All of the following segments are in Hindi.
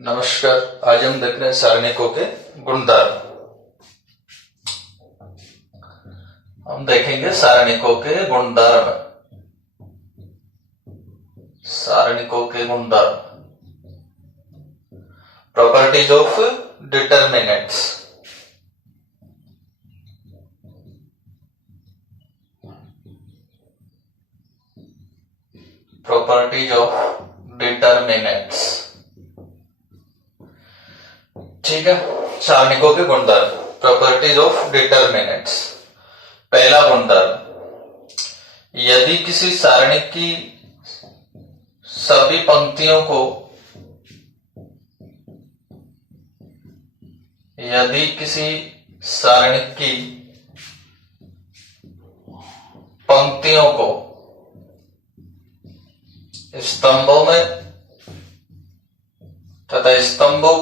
नमस्कार। आज हम देख रहे हैं सारणिकों के गुणधर्म। हम देखेंगे सारणिकों के गुणधर्म। सारणिकों के गुणधर्म, properties of determinants. Properties of determinants. ठीक है, सारणिकों के गुणधर्म, प्रॉपर्टीज ऑफ डिटर्मिनेंट्स। पहला गुणधर्म, यदि किसी सारणी की सभी पंक्तियों को स्तंभों में तथा स्तंभों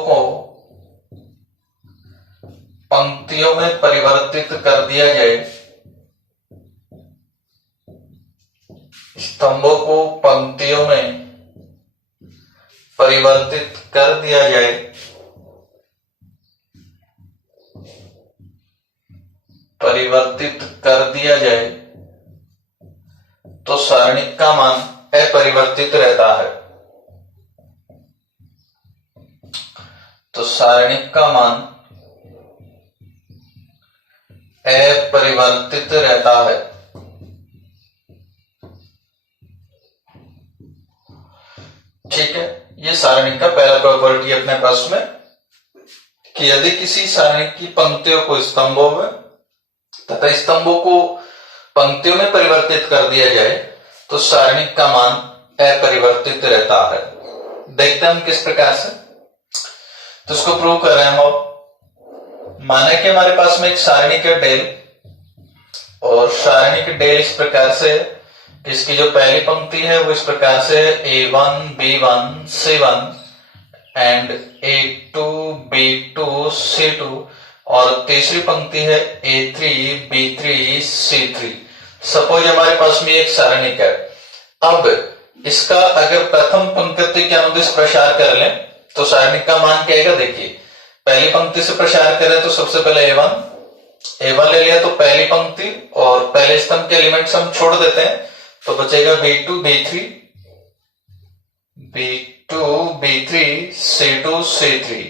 को पंक्तियों में परिवर्तित कर दिया जाए, स्तंभों को पंक्तियों में परिवर्तित कर दिया जाए तो सारणिक का मान अपरिवर्तित रहता है। ठीक है, ये सारणी का पहला प्रॉपर्टी अपने पास में कि यदि किसी सारणी की पंक्तियों को स्तंभों में तथा स्तंभों को पंक्तियों में परिवर्तित कर दिया जाए तो सारणी का मान अपरिवर्तित रहता है। देखते हैं हम किस प्रकार से, तो इसको प्रूव कर रहे हैं हम। माने कि हमारे पास में एक सारणी का डेल, और सारणी के डेल इस प्रकार से, इसकी जो पहली पंक्ति है वो इस प्रकार से A1 B1 C1 and A2 B2 C2, और तीसरी पंक्ति है A3 B3 C3। सपोज हमारे पास में एक सारणी है। अब इसका अगर प्रथम पंक्ति के अनुदिश प्रसार कर लें तो सारणी का मान क्या आएगा। देखिए, पहली पंक्ति से प्रसार करें तो सबसे पहले A1 ले लिया, तो पहली पंक्ति और पहले स्तंभ के एलिमेंट्स हम छोड़ देते हैं, तो बचेगा B2 B3 C2 C3।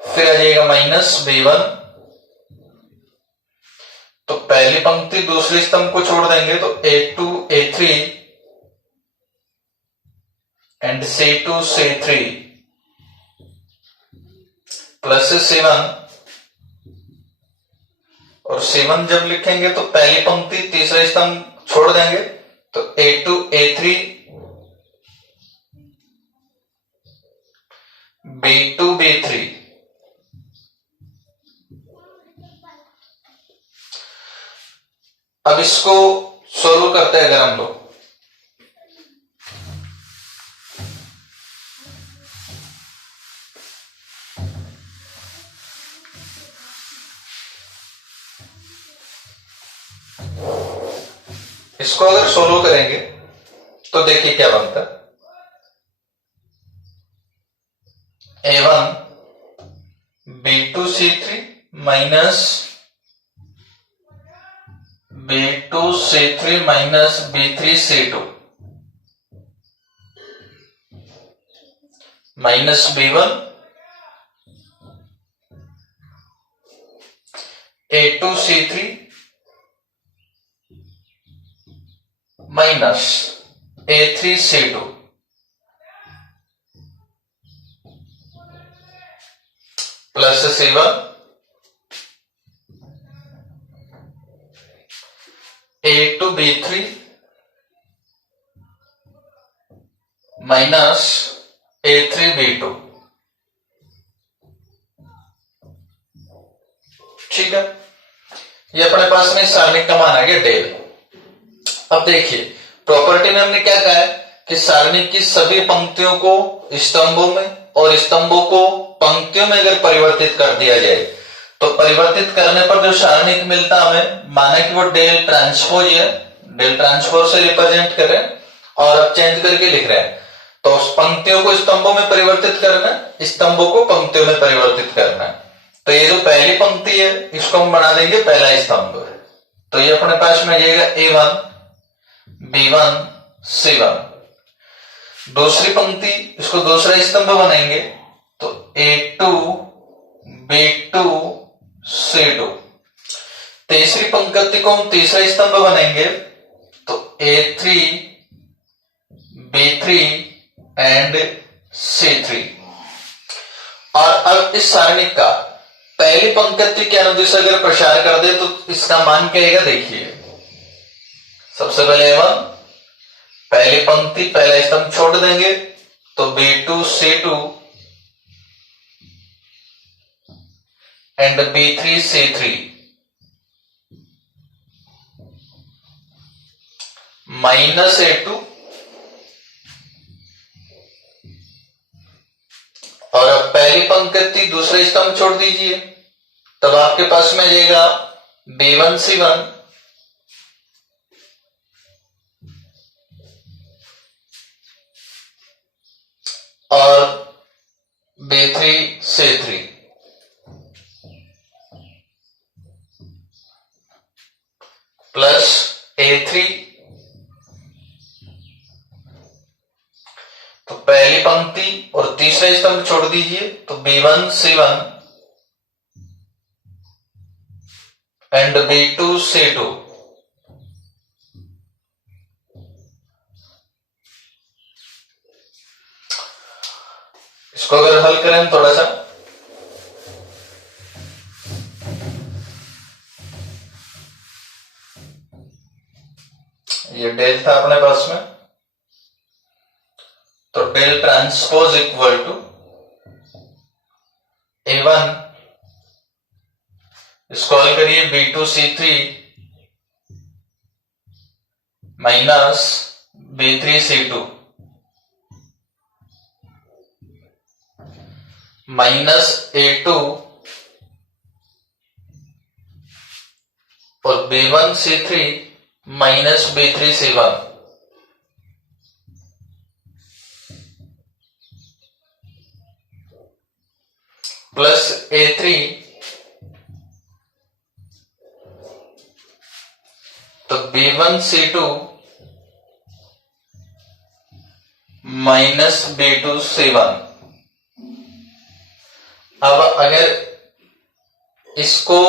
फिर आ जाएगा माइनस B1, तो पहली पंक्ति दूसरी स्तंभ को छोड़ देंगे तो A2 A3 and C2 C3 plus C1, और C1 जब लिखेंगे तो पहली पंक्ति तीसरा स्तंभ छोड़ देंगे तो A2 A3 B2 B3। अब इसको सोल्व करते हैं अगर हम लोग, इसको अगर सोल्व करेंगे तो देखिए क्या बनता है। A1 B2 C3 minus B2 C3 minus B3 C2 minus B1 A2 C3 minus A3 C2 plus C1 A2 B3 minus A3 B2। ठीक है, ये अपने पास में सारणी का मान आ गया डेल। अब देखिए, प्रॉपर्टी में हमने क्या कहा है कि सारणी की सभी पंक्तियों को स्तंभों में और स्तंभों को पंक्तियों में अगर परिवर्तित कर दिया जाए तो परिवर्तित करने पर जो सारणिक मिलता हमें, माना कि वो डेल ट्रांसपोज है, डेल ट्रांसपोज से रिप्रेजेंट करें और अब चेंज करके लिख रहे हैं, तो उस पंक्तियों को स्तंभों में परिवर्तित करना है, स्तंभों को पंक्तियों में परिवर्तित करना है। तो ये जो पहली पंक्ति है इसको हम बना देंगे पहला स्तंभ। तो ये अपने पास में आ जाएगा A1 B1 C1। दूसरी पंक्ति, इसको दूसरा स्तंभ बनाएंगे तो A2 B2 C2। तीसरी पंक्ति को हम तीसरा स्तंभ बनाएंगे तो A3 B3 एंड C3। और अब इस सारणिक का पहली पंक्ति के अनुदिश अगर प्रसार कर दे तो इसका मान क्या आएगा, देखिए। सबसे पहले A1 पहली पंक्ति पहला स्तंभ छोड़ देंगे तो B2 C2 and B3 C3 minus A2 और अब पहली पंक्ति दूसरा स्तंभ छोड़ दीजिए, तब आपके पास में जाएगा B1 C1 और B3 C3 प्लस A3। तो पहली पंक्ति और तीसरा स्तंभ छोड़ दीजिए तो B1 C1 and B2 C2 इसको अगर हल करें थोड़ा सा, ये डेल था अपने पास में, तो del transpose equal to A1, इसको हल करिए B2 C3 minus B3 C2 minus A2 और B1 C3 minus B3 C1 plus A3। तो B1 C2 minus B2 C1। अब अगर इसको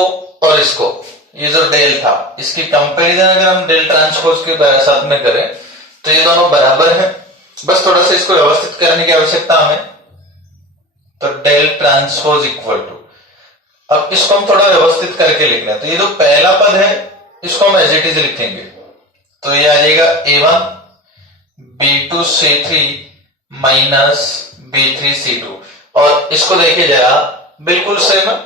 और इसको, ये जो डेल था इसकी कंपैरिजन अगर हम डेल ट्रांसपोज के साथ में करें तो ये दोनों बराबर हैं, बस थोड़ा सा इसको व्यवस्थित करने की आवश्यकता हमें। तो डेल ट्रांसपोज इक्वल टू, अब इसको हम थोड़ा व्यवस्थित करके लिख रहे हैं, तो ये जो पहला पद है इसको हम एज इट इज लिखेंगे, तो ये आ जाएगा A1 B2 C3 minus B3 C2। और इसको देखिए जरा बिल्कुल सेम है।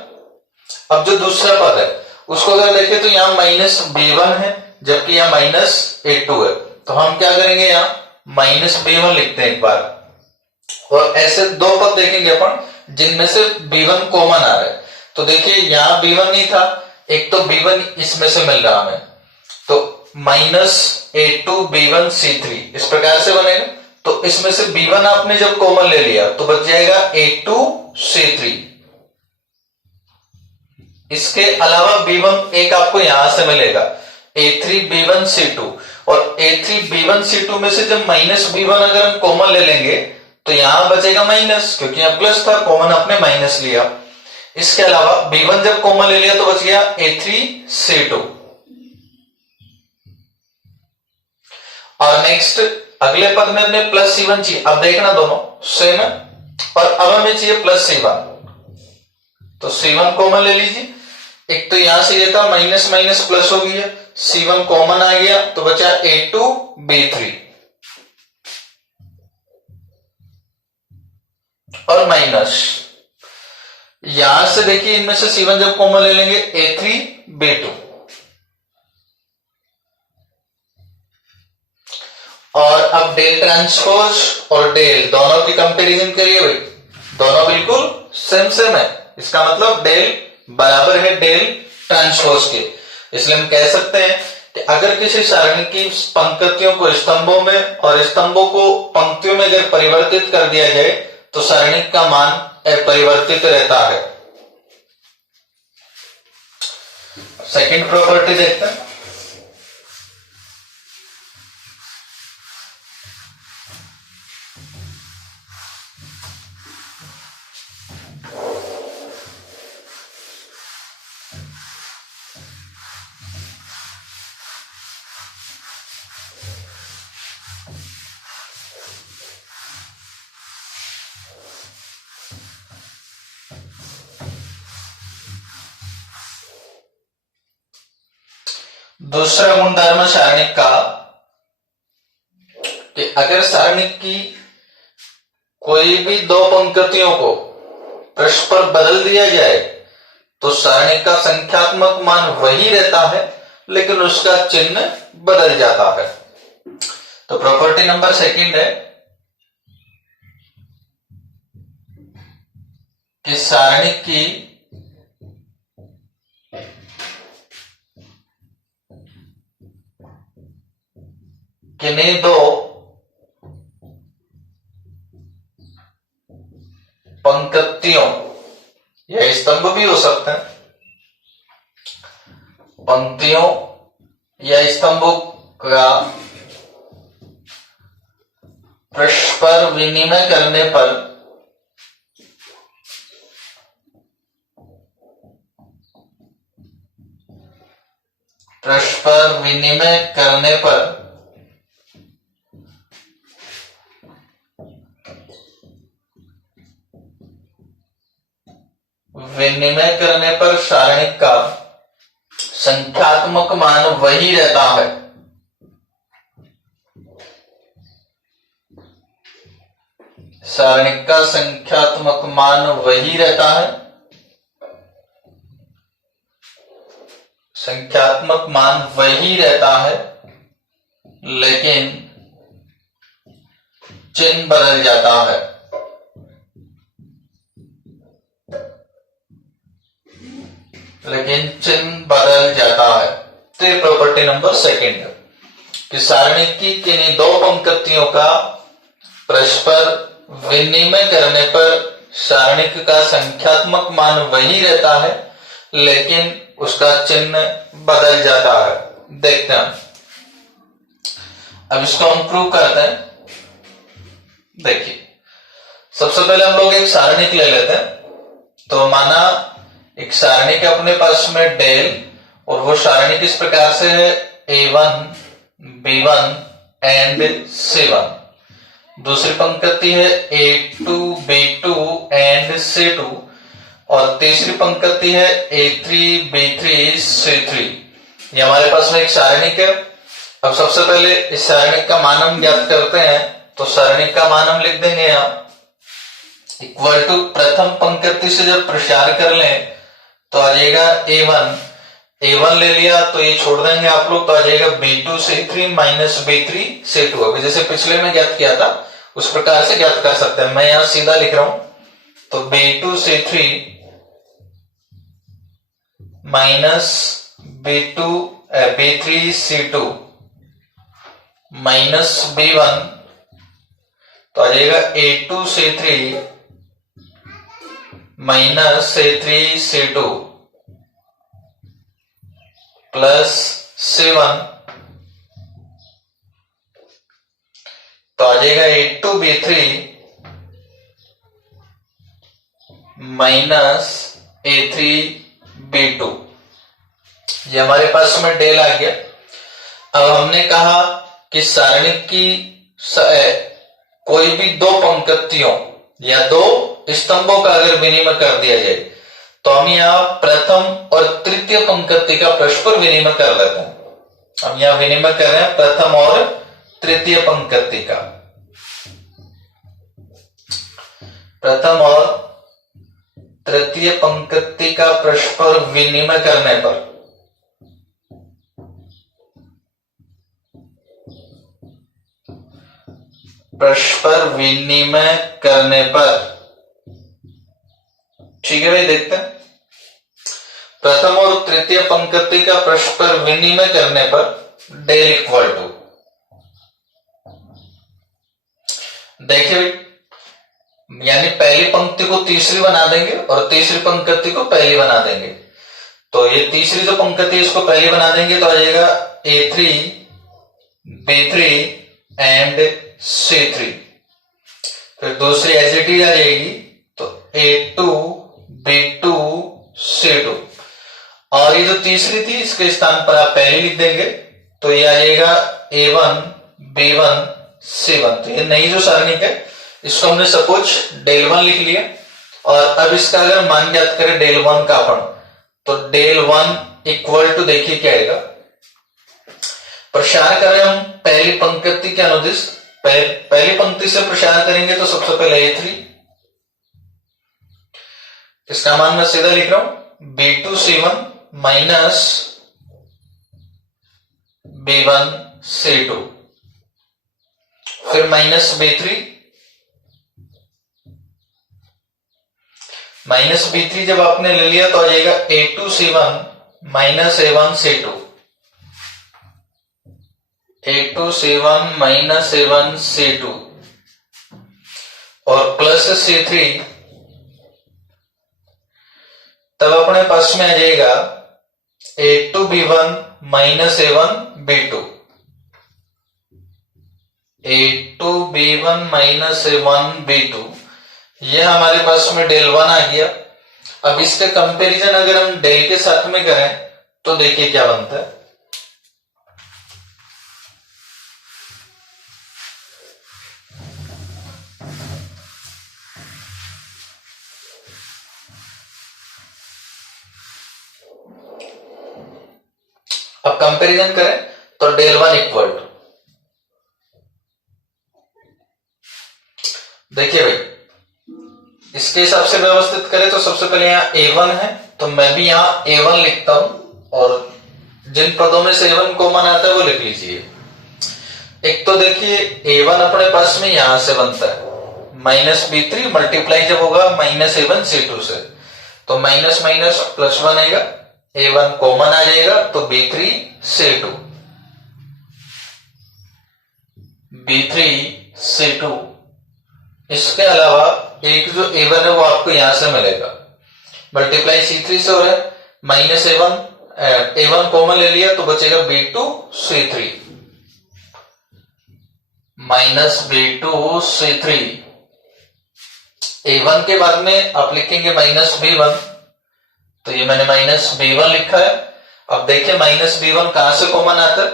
अब जो दूसरा पद है उसको अगर देखें तो यहां माइनस B1 है जबकि यहां माइनस A2 है, तो हम क्या करेंगे, यहां माइनस B1 लिखते हैं एक बार। और ऐसे दो पद देखेंगे अपन जिनमें से B1 कॉमन आ रहा है, तो देखिए यहां B1 नहीं था, एक तो B1 इसमें से मिल रहा हमें, तो माइनस A2 B1 C3 इस प्रकार से बनेगा। तो इसमें से B1 आपने जब कॉमन ले लिया तो बच जाएगा A2 C3। इसके अलावा B1 एक आपको यहां से मिलेगा A3 B1 C2, और A3 B1 C2 में से जब माइनस B1 अगर हम कॉमन ले लेंगे तो यहां बचेगा माइनस, क्योंकि यहां प्लस था, कॉमन आपने माइनस लिया। इसके अलावा B1 जब कॉमन ले लिया तो बच गया A3 C2। और नेक्स्ट अगले पद में हमने प्लस C1 चाहिए, अब देखना दोनों सेम है, और अब हमें चाहिए प्लस C1, तो C1 कॉमन ले लीजिए। एक तो यहां से ये था माइनस माइनस प्लस हो गया, C1 कॉमन आ गया तो बचा A2 B3 और माइनस, यहां से देखिए इनमें से C1 जब कॉमन ले लेंगे A3 B2, और अब डेल ट्रांसपोज और डेल दोनों की कंपैरिजन करिए भाई, दोनों बिल्कुल सेम सेम है। इसका मतलब डेल बराबर है डेल ट्रांसपोज के। इसलिए हम कह सकते हैं कि अगर किसी सारणी की पंक्तियों को स्तंभों में और स्तंभों को पंक्तियों में अगर परिवर्तित कर दिया जाए तो सारणी का मान अपरिवर्तित रहता है। सेकंड प्रॉपर्टी देखते हैं। दूसरा गुणधर्म सारणी का कि अगर सारणी की कोई भी दो पंक्तियों को परस्पर बदल दिया जाए तो सारणी का संख्यात्मक मान वही रहता है लेकिन उसका चिन्ह बदल जाता है। तो प्रॉपर्टी नंबर सेकंड है कि सारणी की किन्हीं दो पंक्तियों या स्तंभ भी हो सकते हैं, पंक्तियों या स्तंभों का परस्पर विनिमय करने पर सारणी का संख्यात्मक मान वही रहता है। सारणी का संख्यात्मक मान वही रहता है, संख्यात्मक मान वही रहता है लेकिन चिन्ह बदल जाता है। तो ये प्रॉपर्टी नंबर सेकंड है कि सारणी की किन्हीं दो पंक्तियों का परस्पर विनिमय करने पर सारणी का संख्यात्मक मान वही रहता है लेकिन उसका चिन्ह बदल जाता है। देखते हैं, अब इसको हम प्रूव करते हैं। देखिए, सबसे पहले हम लोग एक सारणी ले लेते हैं। तो माना एक सारणी के अपने पास में डेल, और वो सारणी किस प्रकार से है, A1, B1 एंड C1। दूसरी पंक्ति है A2, B2 एंड C2, और तीसरी पंक्ति है A3, B3, C3। ये हमारे पास में एक सारणी है। अब सबसे पहले इस सारणी का मान हम ज्ञात करते हैं। तो सारणी का मान हम लिख देंगे यहाँ इक्वल टू, प्रथम पंक्ति से जब प्रसार कर लें तो आ जाएगा A1 ले लिया तो ये छोड़ देंगे आप लोग, तो आ जाएगा B2 C3 minus B3 C2। अभी जैसे पिछले में ज्ञात किया था उस प्रकार से ज्ञात कर सकते हैं। मैं यहां सीधा लिख रहा हूं, तो B2 C3 minus B3 C2 minus B1, तो आ जाएगा A2 C3 minus A3 C2 plus C1, तो आ जाएगा A2 B3 minus A3 B2। ये हमारे पास में डेल आ गया। अब हमने कहा कि सारणी की कोई भी दो पंक्तियों या दो स्तंभों का अगर विनिमय कर दिया जाए तो हम यहाँ प्रथम और तृतीय पंक्ति का परस्पर विनिमय कर लेते हैं। हम यहाँ विनिमय कर रहे हैं प्रथम और तृतीय पंक्ति का। प्रथम और तृतीय पंक्ति का परस्पर विनिमय करने पर ठीक है भाई, देखते हैं। प्रथम और तृतीय पंक्ति का परस्पर विनिमय करने पर डेल इक्वल टू, देखिए यानी पहली पंक्ति को तीसरी बना देंगे और तीसरी पंक्ति को पहली बना देंगे। तो ये तीसरी जो पंक्ति है इसको पहली बना देंगे तो आ जाएगा A3 B3 एंड C3। फिर दूसरी एज इट इज आ जाएगी तो A2 B2 C2, और ये जो तीसरी थी इसके स्थान पर आप पहली लिख देंगे तो ये आ जाएगा A1 B1 C1। तो ये नई जो सारणी है इसको हमने सपोज डेल 1 लिख लिया, और अब इसका अगर मान ज्ञात करें डेल 1 का अपन, तो डेल 1 इक्वल टू देखिए क्या आएगा, प्रसार करें हम पहली पंक्ति के अनुदिश, पहली पंक्ति से प्रसार करेंगे तो सबसे पहले A3, इसका मान मैं सीधा लिख रहा हूं B2 C1 minus B1 C2, फिर माइनस B3 जब आपने ले लिया तो आ जाएगा A2 C1 minus A1 C2, A2 C1 minus A1 C2 और प्लस C3, तब अपने पास में आ जाएगा A2 B1 minus A1 B2, A2 B1 minus A1 B2, यह हमारे पास में डेल 1 आ गया। अब इसका कंपैरिजन अगर हम डेल के साथ में करें तो देखिए क्या बनता है। अब कंपैरिजन करें तो डेल 1 इक्वल टू, देखिए भाई इसके हिसाब से व्यवस्थित करें तो सबसे पहले यहाँ A1 है तो मैं भी यहाँ A1 लिखता हूं, और जिन पदों में से A1 कॉमन आता है वो लिख लीजिए। एक तो देखिए A1 अपने पास में यहां से बनता है माइनस B3 मल्टीप्लाई जब होगा माइनस A1 C2 से, तो माइनस माइनस प्लस बनेगा, A1 कॉमन आ जाएगा तो B3 C2, B3 C2। इसके अलावा एक जो A1 है वो आपको यहां से मिलेगा, मल्टीप्लाई C3 से हो रहा है, माइनस A1 कॉमन ले लिया तो बचेगा B2 C3 minus B2 C3। A1 के बाद में आप लिखेंगे माइनस B1, तो ये मैंने माइनस B1 लिखा है। अब देखिए माइनस B1 कहां से कॉमन आता है,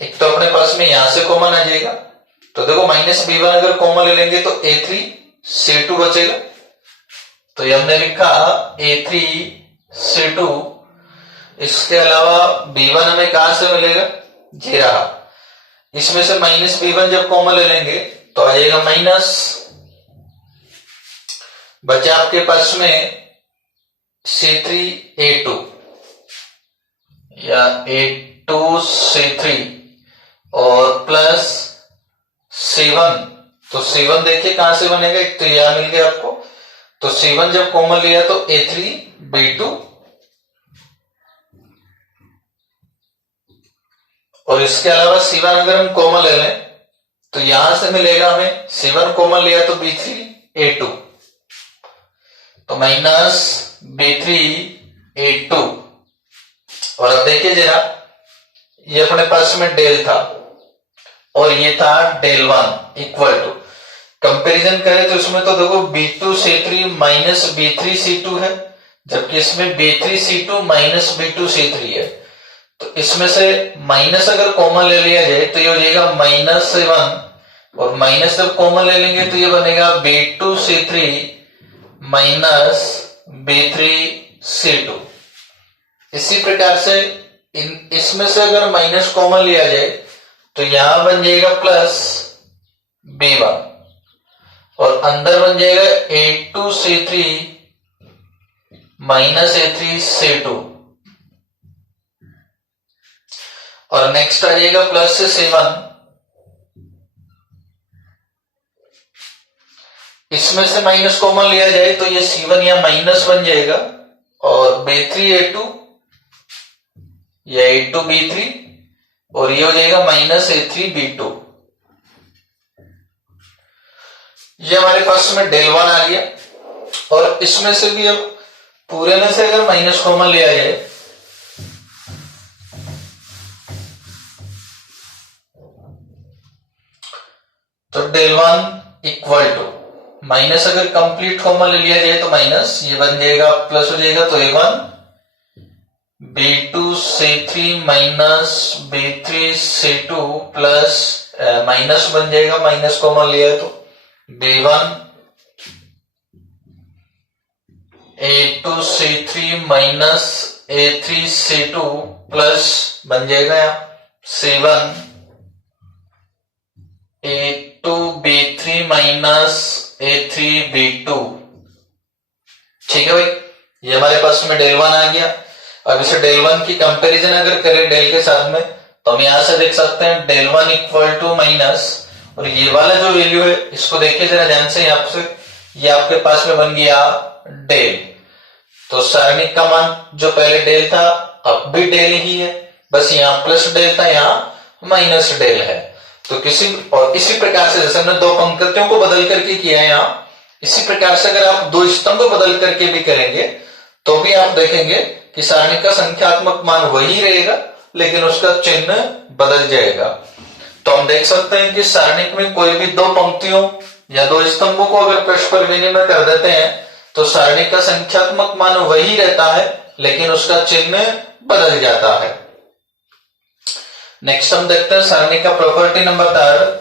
एक तो अपने पास में यहां से कॉमन आ जाएगा, तो देखो माइनस B1 अगर कॉमन ले लेंगे तो A3 C2 बचेगा, तो ये हमने लिखा A3 C2। इसके अलावा B1 हमें कहां से मिलेगा, ये रहा, इसमें से माइनस B1 जब कॉमन ले लेंगे तो आ जाएगा माइनस, बचा आपके पास में C3 A2 या A2 C3 और प्लस C1, तो C1 देखिए कहां से बनेगा, एक तो यहां मिल गया आपको, तो C1 जब कॉमन लिया तो A3 B2, और इसके अलावा C1 अगर हम कॉमन ले लें तो यहां से मिलेगा हमें, C1 कॉमन लिया तो B3 A2, तो माइनस B3 A2। और अब देखिए जरा, ये अपने पास में डेल था और ये था डेल 1 इक्वल टू, कंपैरिजन करें तो इसमें तो देखो B2 C3 minus B3 C2 है, जबकि इसमें B3 C2 minus B2 C3 है, तो इसमें से माइनस अगर कॉमन ले लिया जाए तो ये हो जाएगा माइनस 1, और माइनस जब कॉमन ले लेंगे तो ये बनेगा B2 C3 minus B3 C2। इसी प्रकार से इसमें से अगर माइनस कॉमन लिया जाए तो यहां बन जाएगा प्लस B1, और अंदर बन जाएगा A2 C3 minus A3 C2, और नेक्स्ट आ जाएगा प्लस से C1, इसमें से माइनस कॉमन लिया जाए तो ये C1 या माइनस बन जाएगा, और B3A2 या A2B3 और ये हो जाएगा -A3B2। ये हमारे पास में del 1 आ गया और इसमें से भी अब पूरे में से अगर माइनस कॉमन लिया जाए तो del 1 इक्वल टू माइनस, अगर कंप्लीट कॉमन ले लिया जाए तो माइनस, ये बन जाएगा प्लस हो जाएगा तो A1 B2C3 minus B3C2 plus minus बन जाएगा, माइनस कॉमन लिया है तो B1 A2C3 minus A3C2 plus बन जाएगा यहाँ C1 A2B3 माइनस A3B2। ठीक है भाई, ये हमारे पास में del 1 आ गया। अब इसे del 1 की कंपैरिजन अगर करें del के साथ में तो हम यहां से देख सकते हैं del 1 इक्वल टू माइनस, और ये वाला जो वैल्यू है इसको देखिए जरा ध्यान से, यहाँ से ये आपके पास में बन गया del। तो सारणिक का मान जो पहले del था अब भी del ही है, बस यहाँ प्लस del था यहाँ माइनस del है। तो इसी प्रकार से जैसे हमने दो पंक्तियों को बदल करके किया है यहाँ, इसी प्रकार से अगर आप दो स्तंभ को बदल करके भी करेंगे तो भी आप देखेंगे कि सारणी का संख्यात्मक मान वही रहेगा लेकिन उसका चिन्ह बदल जाएगा। तो हम देख सकते हैं कि सारणी में कोई भी दो पंक्तियों या दो स्तंभों को अगर परस्पर विनिमय कर देते हैं तो सारणी का संख्यात्मक मान वही रहता है लेकिन उसका चिन्ह बदल जाता है। नेक्स्ट हम देखते हैं सारणी का प्रॉपर्टी नंबर 3।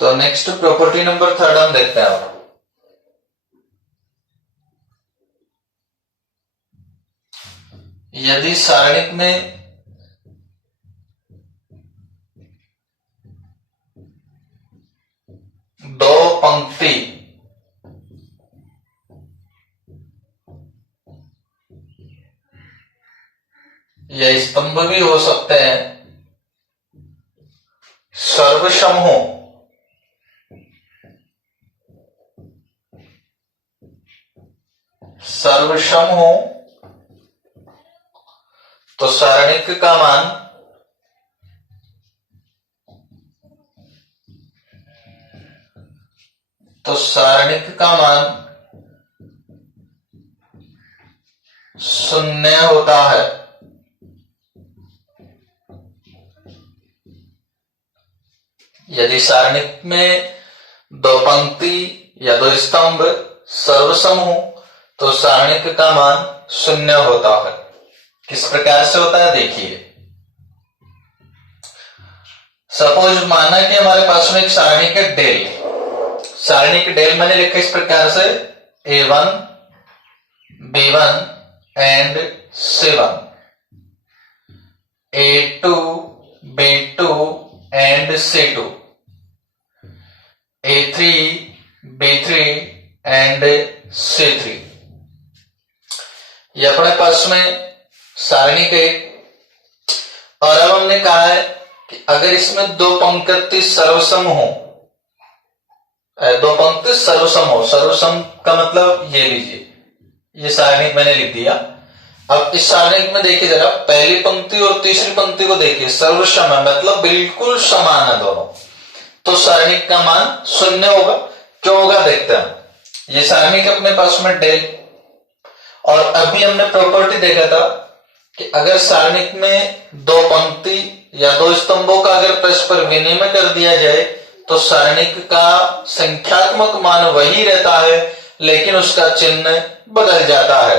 तो नेक्स्ट प्रॉपर्टी नंबर 3 हम देखते हैं। यदि सारणिक में दो पंक्ति या स्तंभ भी हो सकते हैं सर्वसम हो, सर्वसम हो तो सारणिक का मान शून्य होता है। यदि सारणिक में दो पंक्ति या दो स्तंभ सर्वसम हो तो सारणिक का मान शून्य होता है। किस प्रकार से होता है देखिए, सपोज माना कि हमारे पास में एक सारणी का del, सारणी के del मैंने लिखा इस प्रकार से A1 B1 and C1, A2 B2 and C2, A3 B3 and C3। ये अपने पास में सारणी के, और अब हमने कहा है कि अगर इसमें दो पंक्ति सर्वसम हो, दो पंक्ति सर्वसम हो, सर्वसम का मतलब ये लीजिए, ये सारणी मैंने लिख दिया। अब इस सारणी में देखिए जरा, पहली पंक्ति और तीसरी पंक्ति को देखिए, सर्वसम है मतलब बिल्कुल समान है दोनों, तो सारणी का मान शून्य होगा। क्यों होगा देखते हैं। ये सारणी के अपने पास में del, और अभी हमने प्रॉपर्टी देखा था कि अगर सारणिक में दो पंक्ति या दो स्तंभों का अगर परस्पर विनिमय कर दिया जाए तो सारणिक का संख्यात्मक मान वही रहता है लेकिन उसका चिन्ह बदल जाता है।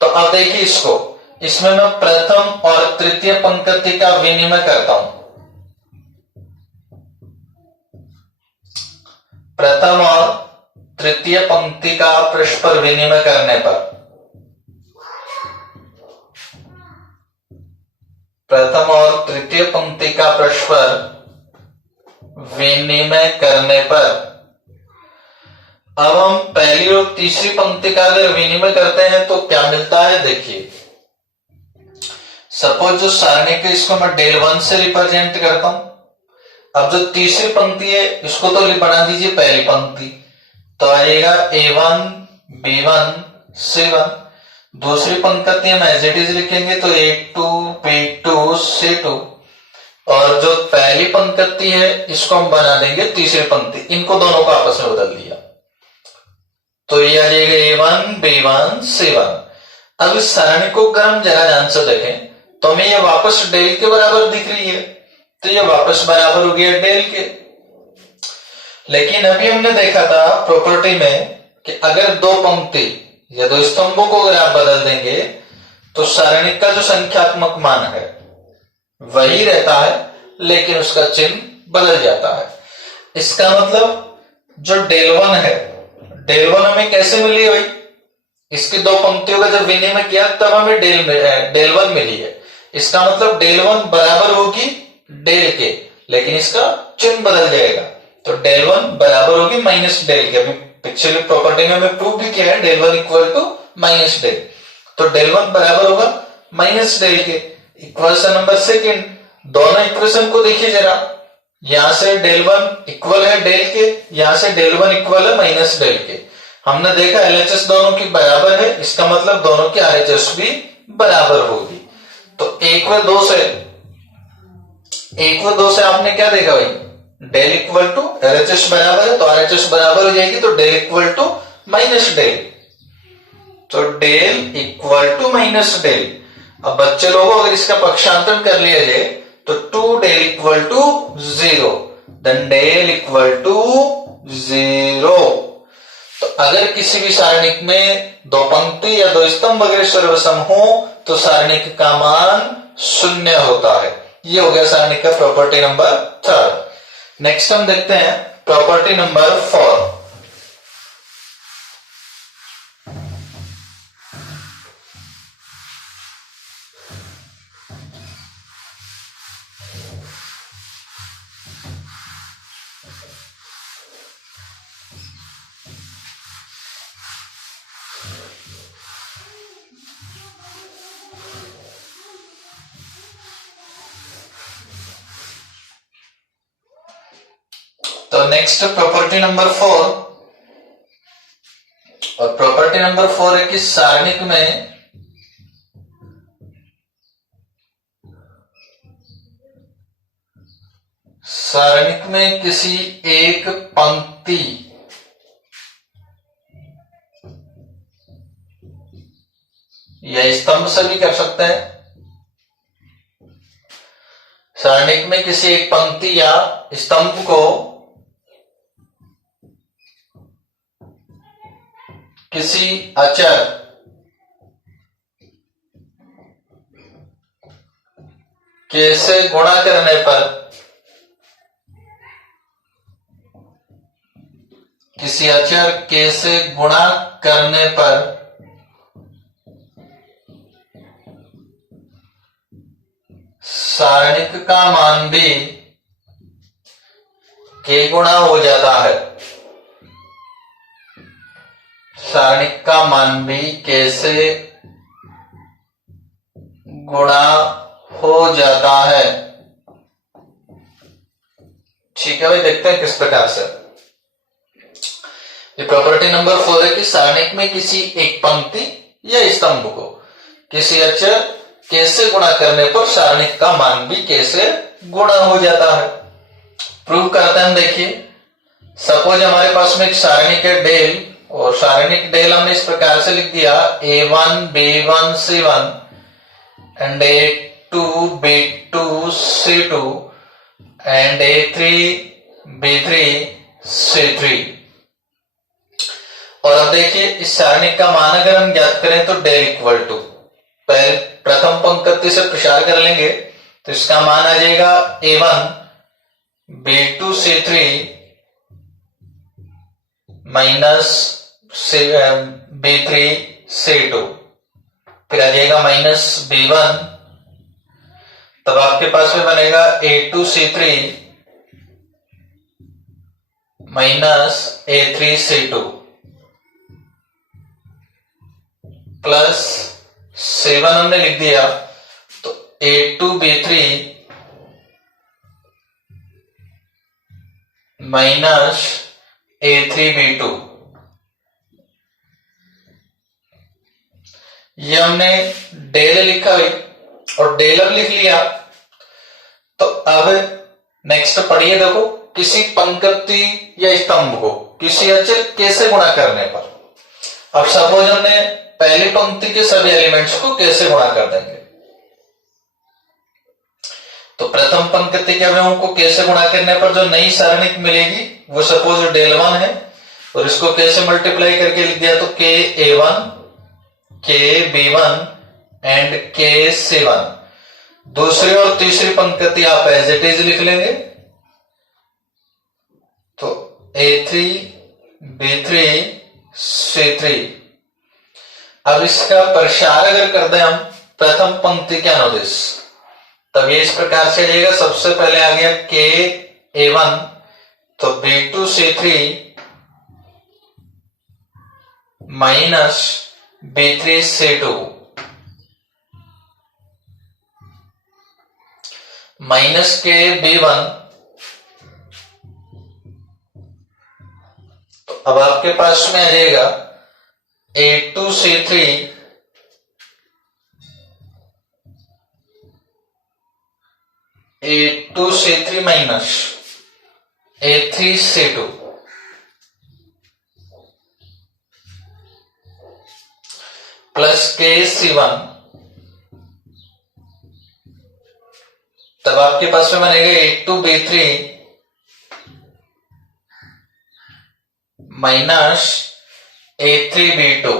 तो अब देखिए इसको, इसमें मैं प्रथम और तृतीय पंक्ति का विनिमय करता हूं, प्रथम और तृतीय पंक्ति का परस्पर विनिमय करने पर, प्रथम और तृतीय पंक्ति का परस्पर विनिमय करने पर, अब हम पहली और तीसरी पंक्ति का अगर विनिमय करते हैं तो क्या मिलता है, देखिए सपोज जो सारणी के इसको मैं del 1 से रिप्रेजेंट करता हूं। अब जो तीसरी पंक्ति है इसको तो बना दीजिए पहली पंक्ति, तो आएगा A1 B1 C1। दूसरी पंक्ति हम एज इट इज लिखेंगे तो A2 B2 C2, और जो पहली पंक्ति है इसको हम बना देंगे तीसरी पंक्ति। इनको दोनों को आपस में बदल दिया तो ये आ जाएगा A1 B1 C1। अब इस सारणी को अगर हम जरा ध्यान से देखें तो हमें ये वापस डेल के बराबर दिख रही है, तो ये वापस बराबर हो गया डेल के। लेकिन अभी हमने देखा था प्रॉपर्टी में कि अगर दो पंक्ति या दो स्तंभों को अगर आप बदल देंगे तो सारणी का जो संख्यात्मक मान है वही रहता है, लेकिन उसका चिन्ह बदल जाता है। इसका मतलब जो del 1 है, del 1 हमें कैसे मिली है भाई, इसकी दो पंक्तियों का जब विनिमय किया तब हमें del 1 मिली है। इसका मतलब del 1 बराबर होगी del के, लेकिन इसका चिन्ह बदल जाएगा, तो del 1 बराबर होगी माइनस del के। अभी पिछली प्रॉपर्टी में हमें प्रूव भी किया है del 1 equal to minus del, तो del 1 बराबर होगा माइनस del के। इक्वेशन नंबर सेकंड, दोनों इक्वेशन को देखिए जरा, यहां से del 1 इक्वल है del के, यहां से del 1 इक्वल है माइनस del के। हमने देखा LHS दोनों की बराबर है, इसका मतलब दोनों की RHS भी बराबर होगी। तो एक व दो से आपने क्या देखा भाई, del इक्वल टू LHS बराबर है तो RHS बराबर हो जाएगी, तो del equal to minus del, तो del equal to minus del। अब बच्चे लोगों अगर इसका पक्षांतरण कर लिया जाए तो 2 del equal to 0, then del equal to 0। तो अगर किसी भी सारणिक में दो पंक्ति या दो स्तंभ अगर सर्वसम हो तो सारणिक का मान 0 होता है। ये हो गया सारणिक का प्रॉपर्टी नंबर 3। नेक्स्ट हम देखते हैं प्रॉपर्टी नंबर 4। तो नेक्स्ट प्रॉपर्टी नंबर 4, और प्रॉपर्टी नंबर 4 है कि सारणिक में किसी एक पंक्ति या स्तंभ से भी कर सकते हैं, सारणिक में किसी एक पंक्ति या स्तंभ को किसी अचर के से गुणा करने पर, किसी अचर के से गुणा करने पर सारणिक का मान भी के गुणा हो जाता है, सारणिक का मान भी के से गुणा हो जाता है। ठीक है भाई, देखते हैं किस प्रकार से। ये प्रॉपर्टी नंबर 4 है कि सारणिक में किसी एक पंक्ति या स्तंभ को किसी अचर के से गुणा करने पर सारणिक का मान भी के से गुणा हो जाता है। प्रूव करते हैं, देखिए सपोज हमारे पास में एक सारणिक है del, और सारणिक del हमने इस प्रकार से लिख दिया A1 B1 C1 and A2 B2 C2 and A3 B3 C3। और अब देखिए इस सारणिक का मान अगर हम ज्ञात करें तो del इक्वल टू प्रथम पंक्ति से प्रसार कर लेंगे तो इसका मान आ जाएगा A1 B2 C3 minus B3 C2, फिर आ जाएगा माइनस B1, तब आपके पास में बनेगा A2 C3 minus A3 C2 plus 7 हमने लिख दिया, तो A2 B3 minus A3 B2, ये हमने डेल लिखा है और डेल अब लिख लिया। तो अब नेक्स्ट पढ़िए, देखो किसी पंक्ति या स्तंभ को किसी अचर कैसे गुणा करने पर। अब सपोज हमने पहली पंक्ति के सभी एलिमेंट्स को कैसे गुणा कर देंगे, तो प्रथम पंक्ति के अवयवों को कैसे गुणा करने पर जो नई सारणिक मिलेगी वो सपोज डेल 1 है, और इसको कैसे मल्टीप्लाई करके लिख दिया, तो के A1 के B1 एंड के C1। दूसरी और तीसरी पंक्ति आप एज इट इज लिख लेंगे, तो A3 B3 C3। अब इसका प्रसार अगर कर दें हम प्रथम पंक्ति के अनुदेश, तब ये इस प्रकार से जाएगा। सबसे पहले आ गया के A1, तो B2 C3 minus B3 C2 minus के B1, तो अब आपके पास में आ जाएगा A2 C3 A2 C3 minus A3 C2 plus के C1, तब आपके पास में बनेगा A2 B3 minus A3 B2।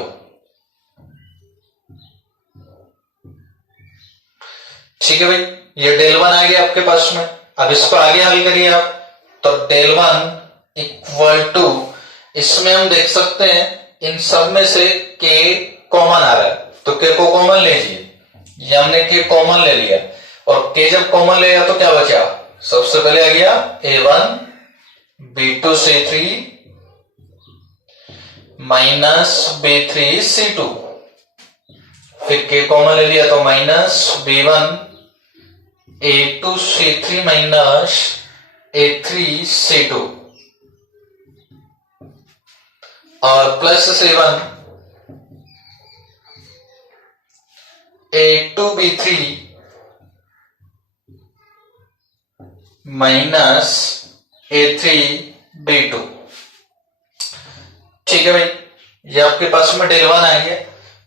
ठीक है भाई, ये डेल 1 आ गया आपके पास में। अब इसको आगे हल करिए आप, तो डेल 1 इक्वल टू, इसमें हम देख सकते हैं इन सब में से के कॉमन आ रहा है, तो के को कॉमन लीजिए। ये हमने के कॉमन ले लिया, और के जब कॉमन ले लिया तो क्या बचा, सबसे पहले आ गया A1 B2 C3 minus B3 C2, फिर के कॉमन ले लिया तो minus B1 A2 C3 minus A3 C2 और plus 7 A2 B3 minus A3 B2। ठीक है भाई, ये आपके पास में डेल 1 आ गया,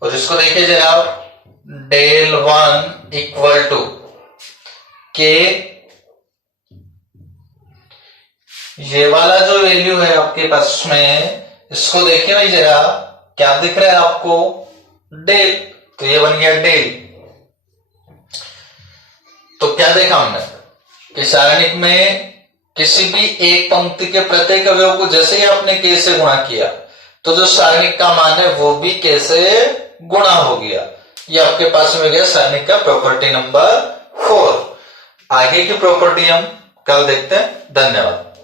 और इसको देखिए जरा आप, डेल 1 इक्वल टू के, ये वाला जो वैल्यू है आपके पास में, इसको देखिए भाई जरा, क्या दिख रहा है आपको, डेल, तो ये बन गया डेल। तो क्या देखा हमने कि सारणिक में किसी भी एक पंक्ति के प्रत्येक अवयव को जैसे ही आपने के से गुणा किया, तो जो सारणिक का मान है वो भी के से गुणा हो गया। ये आपके पास में गया सारणिक का प्रॉपर्टी नंबर 4। आगे की प्रॉपर्टी हम कल देखते हैं। धन्यवाद।